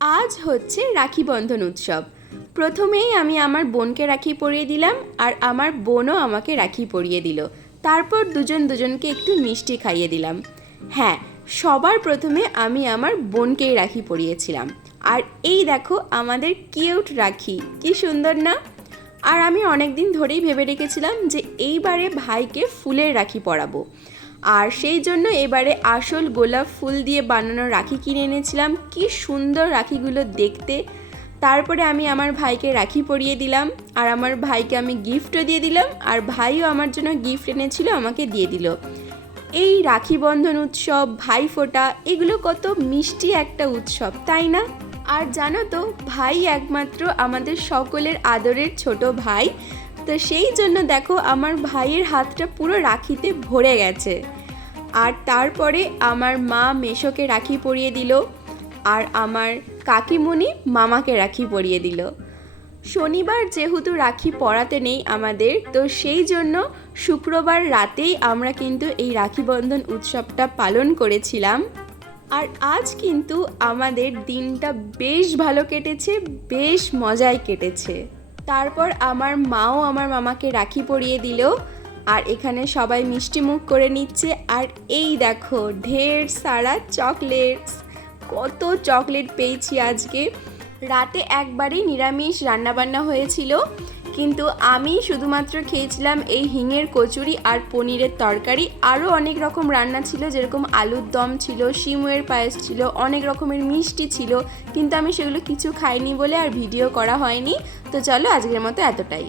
আজ হচ্ছে রাখি বন্ধন উৎসব। প্রথমেই আমি আমার বোনকে রাখি পরিয়ে দিলাম আর আমার বোনও আমাকে রাখি পরিয়ে দিল। তারপর দুজন দুজনকে একটু মিষ্টি খাইয়ে দিলাম। হ্যাঁ, সবার প্রথমে আমি আমার বোনকেই রাখি পরিয়েছিলাম। আর এই দেখো আমাদের কিউট রাখি, কি সুন্দর না? আর আমি অনেক দিন ধরেই ভেবে রেখেছিলাম যে এইবারে ভাইকে ফুলের রাখি পরাবো, আর সেই জন্য এবারে আসল গোলাপ ফুল দিয়ে বানানো রাখি কিনে এনেছিলাম। কি সুন্দর রাখিগুলো দেখতে। তারপরে আমি আমার ভাইকে রাখি পরিয়ে দিলাম, আর আমার ভাইকে আমি গিফটও দিয়ে দিলাম, আর ভাইও আমার জন্য গিফট এনেছিল, আমাকে দিয়ে দিল। এই রাখি বন্ধন উৎসব, ভাইফোঁটা, এগুলো কত মিষ্টি একটা উৎসব, তাই না? আর জানো তো, ভাই একমাত্র আমাদের সকলের আদরের ছোট ভাই। তো সেই জন্য দেখো আমার ভাইয়ের হাতটা পুরো রাখিতে ভরে গেছে। আর তারপরে আমার মা মেশোকে রাখি পরিয়ে দিল, আর আমার কাকিমণি মামাকে রাখি পরিয়ে দিল। শনিবার যেহেতু রাখি পরাতে নেই আমাদের, তো সেই জন্য শুক্রবার রাতেই আমরা কিন্তু এই রাখি বন্ধন উৎসবটা পালন করেছিলাম। আর আজ কিন্তু আমাদের দিনটা বেশ ভালো কেটেছে, বেশ মজায় কেটেছে। তারপর আমার মাও আমার মামাকে রাখি পরিয়ে দিল, আর এখানে সবাই মিষ্টি মুখ করে নিচ্ছে। আর এই দেখো ঢের সারা চকলেটস, কত চকলেট পেয়েছি আজকে। রাতে একবারেই নিরামিষ রান্নাবান্না হয়েছিল, কিন্তু আমি শুধুমাত্র খেয়েছিলাম এই হিঙের কচুরি আর পনিরের তরকারি। আরও অনেক রকম রান্না ছিল, যেরকম আলুর দম ছিল, সিমুয়ের পায়েস ছিল, অনেক রকমের মিষ্টি ছিল, কিন্তু আমি সেগুলো কিছু খাইনি বলে আর ভিডিও করা হয়নি। তো চলো আজকের মতো এতটাই।